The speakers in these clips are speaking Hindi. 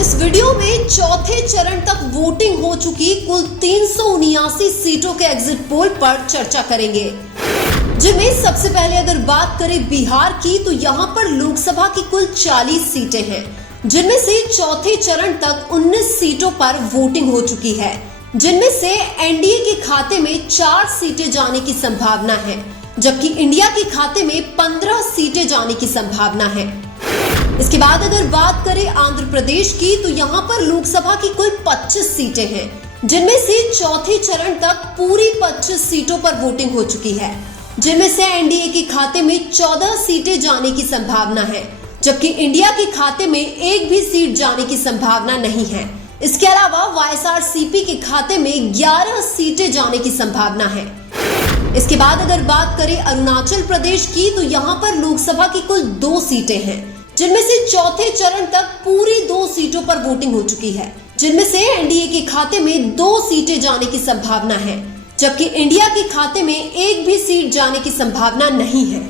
इस वीडियो में चौथे चरण तक वोटिंग हो चुकी कुल 379 सीटों के एग्जिट पोल पर चर्चा करेंगे, जिनमें सबसे पहले अगर बात करें बिहार की तो यहाँ पर लोकसभा की कुल 40 सीटें हैं, जिनमें से चौथे चरण तक 19 सीटों पर वोटिंग हो चुकी है, जिनमें से एनडीए के खाते में 4 सीटें जाने की संभावना है, जबकि इंडिया के खाते में 15 सीटें जाने की संभावना है। इसके बाद अगर बात करें आंध्र प्रदेश की तो यहाँ पर लोकसभा की कुल 25 सीटें हैं, जिनमें से चौथे चरण तक पूरी 25 सीटों पर वोटिंग हो चुकी है, जिनमें से एनडीए के खाते में 14 सीटें जाने की संभावना है, जबकि इंडिया के खाते में एक भी सीट जाने की संभावना नहीं है। इसके अलावा वाईएसआरसीपी के खाते में 11 सीटें जाने की संभावना है। इसके बाद अगर बात करें अरुणाचल प्रदेश की तो यहाँ पर लोकसभा की कुल 2 सीटें हैं, जिनमें से चौथे चरण तक पूरी 2 सीटों पर वोटिंग हो चुकी है, जिनमें से एनडीए के खाते में 2 सीटें जाने की संभावना है, जबकि इंडिया के खाते में एक भी सीट जाने की संभावना नहीं है।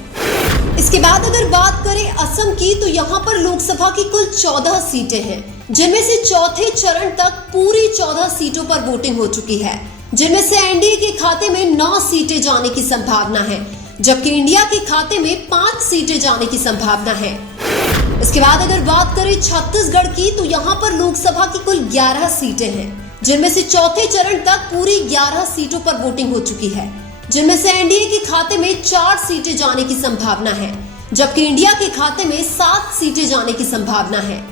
इसके बाद अगर बात करें असम की तो यहाँ पर लोकसभा की कुल 14 सीटें हैं, जिनमें से चौथे चरण तक पूरी 14 सीटों पर वोटिंग हो चुकी है, जिनमें से एनडीए के खाते में 9 सीटें जाने की संभावना है, जबकि इंडिया के खाते में 5 सीटें जाने की संभावना है। इसके बाद अगर बात करें छत्तीसगढ़ की तो यहाँ पर लोकसभा की कुल 11 सीटें हैं, जिनमें से चौथे चरण तक पूरी 11 सीटों पर वोटिंग हो चुकी है, जिनमें से एनडीए के खाते में 4 सीटें जाने की संभावना है, जबकि इंडिया के खाते में 7 सीटें जाने की संभावना है।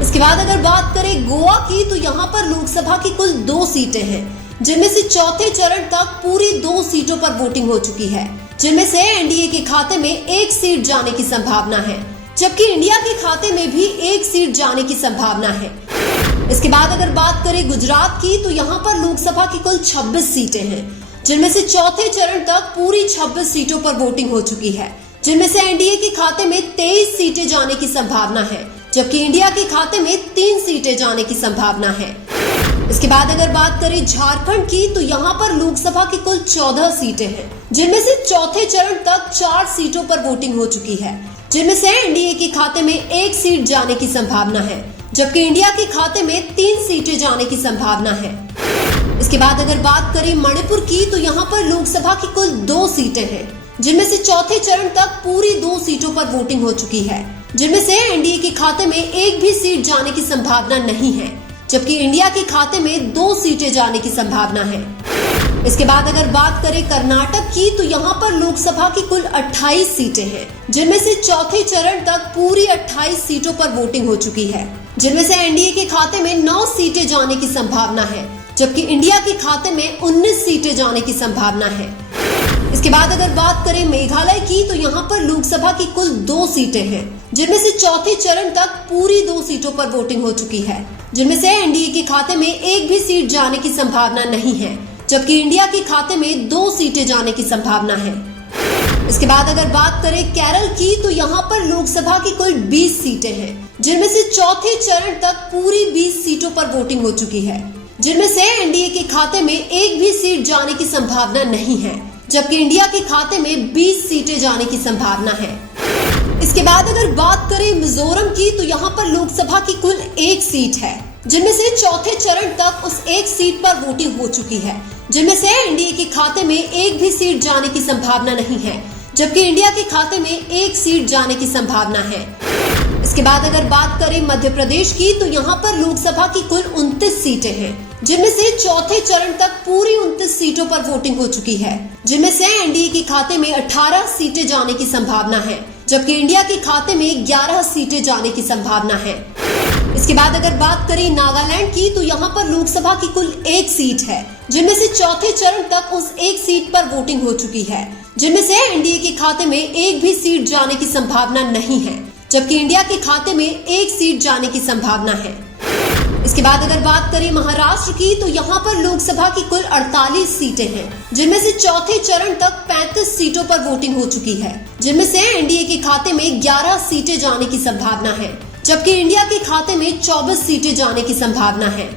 इसके बाद अगर बात करें गोवा की तो यहाँ पर लोकसभा की कुल 2 सीटें हैं, जिनमें से चौथे चरण तक पूरी 2 सीटों पर वोटिंग हो चुकी है, जिनमें से एनडीए के खाते में 1 सीट जाने की संभावना है, जबकि इंडिया के खाते में भी 1 सीट जाने की संभावना है। इसके बाद अगर बात करें गुजरात की तो यहाँ पर लोकसभा की कुल 26 सीटें हैं, जिनमें से चौथे चरण तक पूरी 26 सीटों पर वोटिंग हो चुकी है, जिनमें से एनडीए के खाते में 23 सीटें जाने की संभावना है, जबकि इंडिया के खाते में 3 सीटें जाने की संभावना है। इसके बाद अगर बात करें झारखंड की तो यहाँ पर लोकसभा की कुल 14 सीटें हैं, जिनमें से चौथे चरण तक 4 सीटों पर वोटिंग हो चुकी है, जिनमें से एनडीए के खाते में 1 सीट जाने की संभावना है, जबकि इंडिया के खाते में 3 सीटें जाने की संभावना है। इसके बाद अगर बात करें मणिपुर की तो यहाँ पर लोकसभा की कुल 2 सीटें हैं, जिनमें से चौथे चरण तक पूरी 2 सीटों पर वोटिंग हो चुकी है, जिनमें से एनडीए के खाते में एक भी सीट जाने की संभावना नहीं है, जबकि इंडिया के खाते में 2 सीटें जाने की संभावना है। इसके बाद अगर बात करें कर्नाटक की तो यहाँ पर लोकसभा की कुल 28 सीटें हैं, जिनमें से चौथे चरण तक पूरी 28 सीटों पर वोटिंग हो चुकी है, जिनमें से एनडीए के खाते में 9 सीटें जाने की संभावना है, जबकि इंडिया के खाते में 19 सीटें जाने की संभावना है। इसके बाद अगर बात करें मेघालय की तो यहाँ पर लोकसभा की कुल 2 सीटें हैं, जिनमें से चौथे चरण तक पूरी 2 सीटों पर वोटिंग हो चुकी है, जिनमें से एनडीए के खाते में एक भी सीट जाने की संभावना नहीं है, जबकि इंडिया के खाते में 2 सीटें जाने की संभावना है। इसके बाद अगर बात करें केरल की तो यहाँ पर लोकसभा की कुल 20 सीटें हैं, जिनमें से चौथे चरण तक पूरी 20 सीटों पर वोटिंग हो चुकी है, जिनमें से एनडीए के खाते में एक भी सीट जाने की संभावना नहीं है, जबकि इंडिया के खाते में 20 सीटें जाने की संभावना है। इसके बाद अगर बात करें मिजोरम की तो यहाँ पर लोकसभा की कुल 1 सीट है, जिनमें से चौथे चरण तक उस 1 सीट पर वोटिंग हो चुकी है, जिनमें से एनडीए के खाते में एक भी सीट जाने की संभावना नहीं है, जबकि इंडिया के खाते में 1 सीट जाने की संभावना है। इसके बाद अगर बात करें मध्य प्रदेश की तो यहाँ पर लोकसभा की कुल 29 सीटें हैं, जिनमें से चौथे चरण तक पूरी 29 सीटों पर वोटिंग हो चुकी है, जिनमें से एनडीए के खाते में 18 सीटें जाने की संभावना है, जबकि इंडिया के खाते में 11 सीटें जाने की संभावना है। इसके बाद अगर बात करें नागालैंड की तो यहाँ पर लोकसभा की कुल 1 सीट है, जिनमें से चौथे चरण तक उस 1 सीट पर वोटिंग हो चुकी है, जिनमें से एनडीए के खाते में एक भी सीट जाने की संभावना नहीं है, जबकि इंडिया के खाते में 1 सीट जाने की संभावना है। इसके बाद अगर बात करें महाराष्ट्र की तो यहाँ पर लोकसभा की कुल 48 सीटें हैं, जिनमें से चौथे चरण तक 35 सीटों पर वोटिंग हो चुकी है, जिनमें से एनडीए के खाते में 11 सीटें जाने की संभावना है, जबकि इंडिया के खाते में 24 सीटें जाने की संभावना है।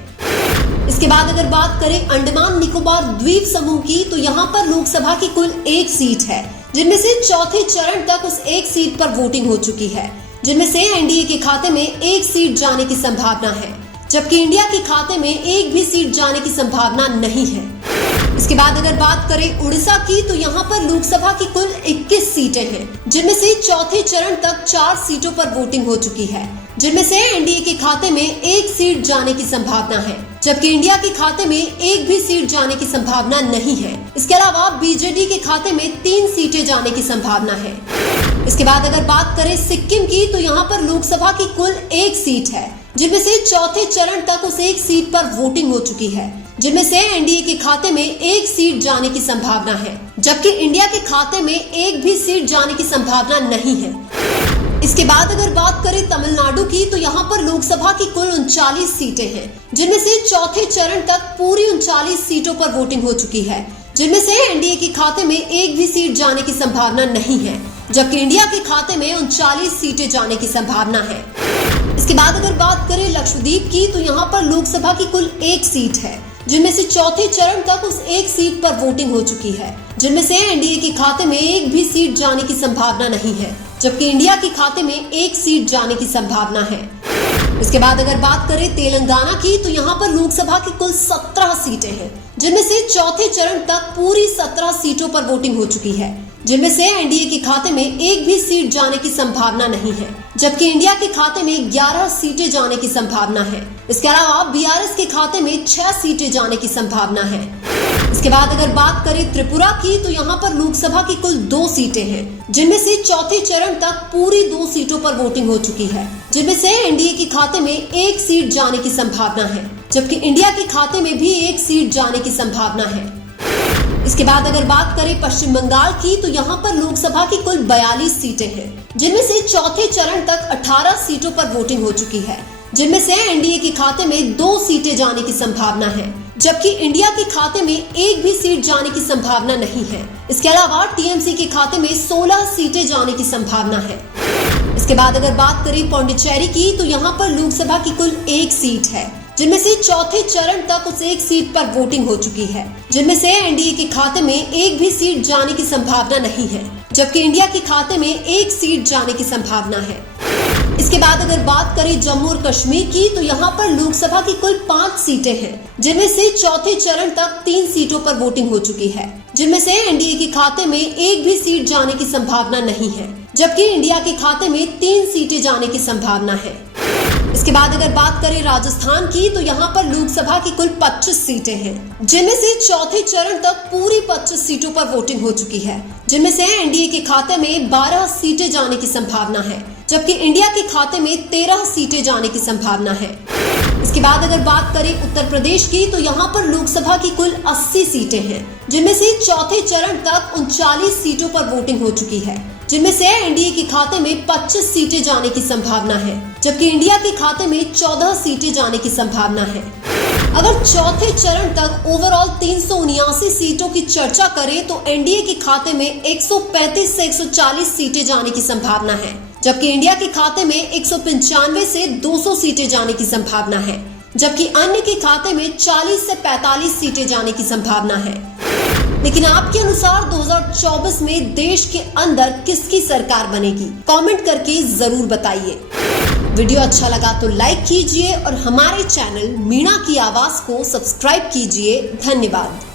इसके बाद अगर बात करें अंडमान निकोबार द्वीप समूह की तो यहाँ पर लोकसभा की कुल 1 सीट है, जिनमें से चौथे चरण तक उस 1 सीट पर वोटिंग हो चुकी है, जिनमें से एनडीए के खाते में एक सीट जाने की संभावना है, जबकि इंडिया के खाते में एक भी सीट जाने की संभावना नहीं है। इसके बाद अगर बात करें उड़ीसा की, तो यहाँ पर लोकसभा की कुल 21 सीटें हैं, जिनमें से चौथे चरण तक 4 सीटों पर वोटिंग हो चुकी है, जिनमें से एनडीए के खाते में एक सीट जाने की संभावना है, जबकि इंडिया के खाते में एक भी सीट जाने की संभावना नहीं है। इसके अलावा बीजेडी के खाते में 3 सीटें जाने की संभावना है। इसके बाद अगर बात करें सिक्किम की, तो यहाँ पर लोकसभा की कुल 1 सीट है, जिनमें से चौथे चरण तक उस 1 सीट पर वोटिंग हो चुकी है, जिनमें से एनडीए के खाते में 1 सीट जाने की संभावना है, जबकि इंडिया के खाते में एक भी सीट जाने की संभावना नहीं है। इसके बाद अगर बात करें तमिलनाडु की, तो यहाँ पर लोकसभा की कुल 39 सीटें हैं, जिनमें से चौथे चरण तक पूरी 39 सीटों पर वोटिंग हो चुकी है, जिनमें से एनडीए के खाते में एक भी सीट जाने की संभावना नहीं है, जबकि इंडिया के खाते में 39 सीटें जाने की संभावना है। इसके बाद अगर बात करें लक्षद्वीप की, तो यहाँ पर लोकसभा की कुल 1 सीट है, जिनमें से चौथे चरण तक उस 1 सीट पर वोटिंग हो चुकी है, जिनमें से एनडीए के खाते में एक भी सीट जाने की संभावना नहीं है, जबकि इंडिया के खाते में 1 सीट जाने की संभावना है। इसके बाद अगर बात करें तेलंगाना की, तो यहाँ पर लोकसभा की कुल 17 सीटें हैं, जिनमें से चौथे चरण तक पूरी 17 सीटों पर वोटिंग हो चुकी है, जिनमें से एनडीए के खाते में एक भी सीट जाने की संभावना नहीं है, जबकि इंडिया के खाते में 11 सीटें जाने की संभावना है। इसके अलावा बीआरएस के खाते में 6 सीटें जाने की संभावना है। इसके बाद अगर बात करें त्रिपुरा की, तो यहाँ पर लोकसभा की कुल 2 सीटें हैं, जिनमें से चौथे चरण तक पूरी 2 सीटों पर वोटिंग हो चुकी है, जिनमें से एनडीए के खाते में 1 सीट जाने की संभावना है, जबकि इंडिया के खाते में भी 1 सीट जाने की संभावना है। इसके बाद अगर बात करें पश्चिम बंगाल की, तो यहाँ पर लोकसभा की कुल 42 सीटें हैं, जिनमें से चौथे चरण तक 18 सीटों पर वोटिंग हो चुकी है, जिनमें से एनडीए के खाते में 2 सीटें जाने की संभावना है, जबकि इंडिया के खाते में एक भी सीट जाने की संभावना नहीं है। इसके अलावा टीएमसी के खाते में 16 सीटें जाने की संभावना है। इसके बाद अगर बात करें पौंडीचेरी की, तो यहाँ पर लोकसभा की कुल 1 सीट है, जिनमें से चौथे चरण तक उस 1 सीट पर वोटिंग हो चुकी है, जिनमें से एनडीए के खाते में एक भी सीट जाने की संभावना नहीं है, जबकि इंडिया के खाते में 1 सीट जाने की संभावना है। इसके बाद अगर बात करें जम्मू और कश्मीर की, तो यहाँ पर लोकसभा की कुल 5 सीटें हैं, जिनमें से चौथे चरण तक 3 सीटों पर वोटिंग हो चुकी है, जिनमें से एनडीए के खाते में एक भी सीट जाने की संभावना नहीं है, जबकि इंडिया के खाते में 3 सीटें जाने की संभावना है। इसके बाद अगर बात करें राजस्थान की, तो यहाँ पर लोकसभा की कुल 25 सीटें हैं, जिनमें से चौथे चरण तक पूरी 25 सीटों पर वोटिंग हो चुकी है, जिनमें से एनडीए के खाते में 12 सीटें जाने की संभावना है, जबकि इंडिया के खाते में 13 सीटें जाने की संभावना है। इसके बाद अगर बात करें उत्तर प्रदेश की, तो यहाँ पर लोकसभा की कुल 80 सीटें हैं, जिनमें से चौथे चरण तक 39 सीटों पर वोटिंग हो चुकी है, जिनमें से एनडीए के खाते में 25 सीटें जाने की संभावना है, जबकि इंडिया के खाते में 14 सीटें जाने की संभावना है। अगर चौथे चरण तक ओवरऑल 379 सीटों की चर्चा करें, तो एनडीए के खाते में 135 से 140 सीटें जाने की संभावना है, जबकि इंडिया के खाते में 195 से 200 सीटें जाने की संभावना है, जबकि अन्य के खाते में 40 से 45 सीटें जाने की संभावना है। लेकिन आपके अनुसार 2024 में देश के अंदर किसकी सरकार बनेगी? कमेंट करके जरूर बताइए। वीडियो अच्छा लगा तो लाइक कीजिए और हमारे चैनल मीणा की आवाज को सब्सक्राइब कीजिए। धन्यवाद।